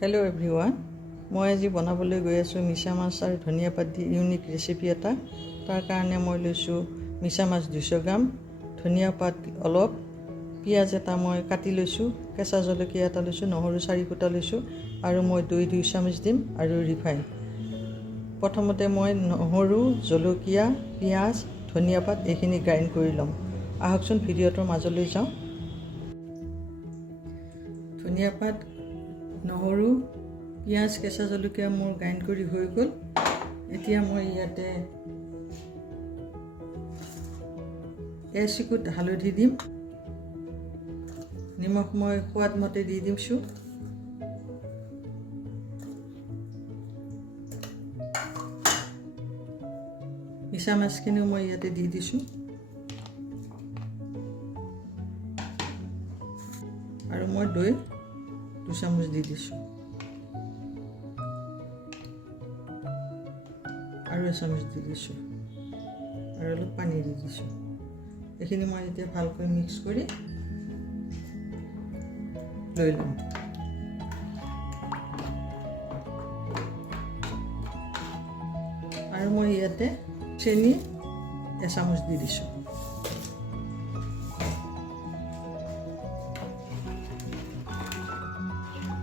Hello' everyone, মই আজি বনাবলৈ গৈ আছোঁ মিছা মাছ আৰু ধনিয়া পাত দি ইউনিক ৰেচিপি এটা। তাৰ কাৰণে মই লৈছোঁ মিছা মাছ 200 গ্ৰাম, ধনিয়া পাত অলপ, পিঁয়াজ এটা মই কাটি লৈছোঁ, কেঁচা জলকীয়া এটা লৈছোঁ, নহৰু 4 ফুটা লৈছোঁ আৰু মই দৈ 2 চামুচ দিম আৰু ৰিফাইন। প্ৰথমতে মই নহৰু, জলকীয়া, পিঁয়াজ, ধনিয়া পাত এইখিনি গ্ৰাইণ্ড কৰি ল'ম। আহকচোন ভিডিঅ'টোৰ মাজলৈ যাওঁ। ধনিয়া পাত, নহৰু, পিঁয়াজ, কেঁচা জলকীয়া মোৰ গ্ৰাইণ্ড কৰি হৈ গ'ল। এতিয়া মই ইয়াতে এচিকুট হালধি দিম, নিমখ মই সোৱাদ মতে দি দিছোঁ। মিছা মাছখিনিও মই ইয়াতে দি দিছোঁ আৰু মই দৈ 2 চামুচ দি দিছোঁ আৰু 1 চামুচ দি দিছোঁ আৰু অলপ পানী দি দিছোঁ। এইখিনি মই এতিয়া ভালকৈ মিক্স কৰি লৈ ল'ম। আৰু মই ইয়াতে চেনি 1 চামুচ দি দিছোঁ।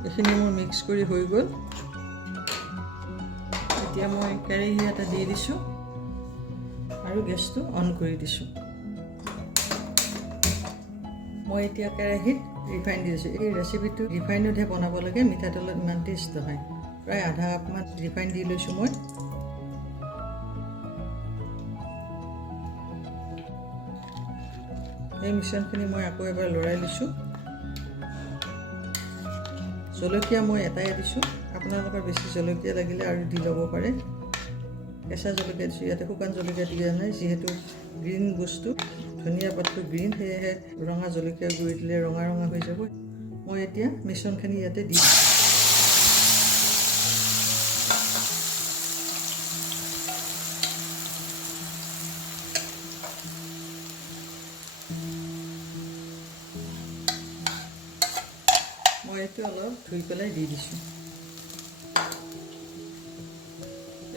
এইখিনি মোৰ মিক্স কৰি হৈ গ'ল। এতিয়া মই কেৰাহী এটা দি দিছোঁ আৰু গেছটো অন কৰি দিছোঁ। মই এতিয়া কেৰাহীত ৰিফাইন দি দিছোঁ। এই ৰেচিপিটো ৰিফাইনতহে বনাব লাগে, মিঠাতেলত ইমান টেষ্ট নহয়। প্ৰায় আধা কাপমান ৰিফাইন দি লৈছোঁ মই। এই মিশ্ৰণখিনি মই আকৌ এবাৰ লৰাই লৈছোঁ। জলকীয়া মই এটাই দিছোঁ, আপোনালোকৰ বেছি জলকীয়া লাগিলে আৰু দি ল'ব পাৰে। কেঁচা জলকীয়া দিছোঁ, ইয়াতে শুকান জলকীয়া দিয়া নাই, যিহেতু গ্ৰীণ বস্তু, ধনিয়া পাতটো গ্ৰীণ, সেয়েহে ৰঙা জলকীয়া গুড়ি দিলে ৰঙা ৰঙা হৈ যাব। মই এতিয়া মিশ্ৰণখিনি ইয়াতে দি দিছোঁ। মই এইটো অলপ ধুই পেলাই দি দিছোঁ।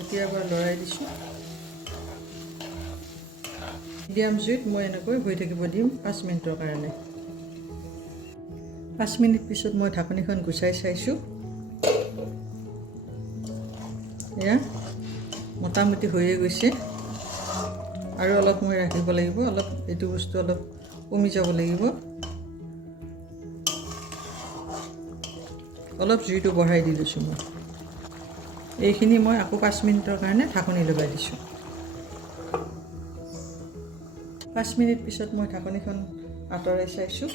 এতিয়া এবাৰ লৰাই দিছোঁ। মিডিয়াম জুইত মই এনেকৈ হৈ থাকিব দিম 5 মিনিটৰ কাৰণে। 5 মিনিট পিছত মই ঢাকনিখন গুচাই চাইছোঁ। এয়া মোটামুটি হৈয়ে গৈছে আৰু অলপ মই ৰাখিব লাগিব, অলপ এইটো বস্তু অলপ কমি যাব লাগিব। অলপ জুইটো বঢ়াই দি লৈছোঁ মই। এইখিনি মই আকৌ 5 মিনিটৰ কাৰণে ঢাকনি লগাই দিছোঁ। 5 মিনিট পিছত মই ঢাকনিখন আঁতৰাই চাইছোঁ।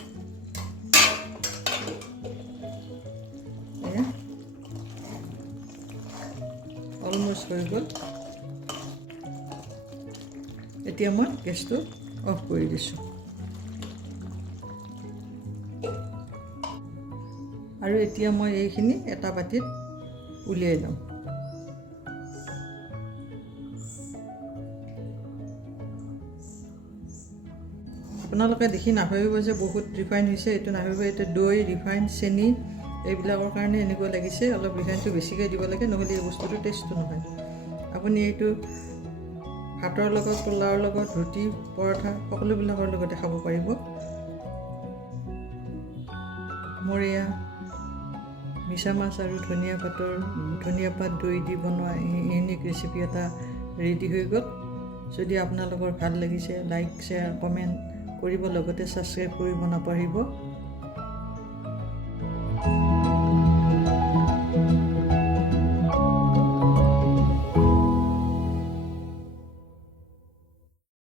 এয়া অলমষ্ট হৈ গ'ল। এতিয়া মই গেছটো অফ কৰি দিছোঁ আৰু এতিয়া মই এইখিনি এটা বাটিত উলিয়াই ল'ম। আপোনালোকে দেখি নাভাবিব যে বহুত ৰিফাইন হৈছে, এইটো নাভাবিব। এইটো দৈ, ৰিফাইন, চেনি এইবিলাকৰ কাৰণে এনেকুৱা লাগিছে। অলপ ৰিফাইনটো বেছিকৈ দিব লাগে, নহ'লে এই বস্তুটো টেষ্টটো নহয়। আপুনি এইটো ভাতৰ লগত, পোলাওৰ লগত, ৰুটি, পৰঠা সকলোবিলাকৰ লগতে খাব পাৰিব। মোৰ এয়া মিছা মাছ আৰু ধনিয়া পাত দৈ দি বনোৱা ইউনিক ৰেচিপি এটা ৰেডি হৈ গ'ল। যদি আপোনালোকৰ ভাল লাগিছে, লাইক, শ্বেয়াৰ, কমেণ্ট কৰিব, লগতে ছাবস্ক্ৰাইব কৰিব নাপাহৰিব।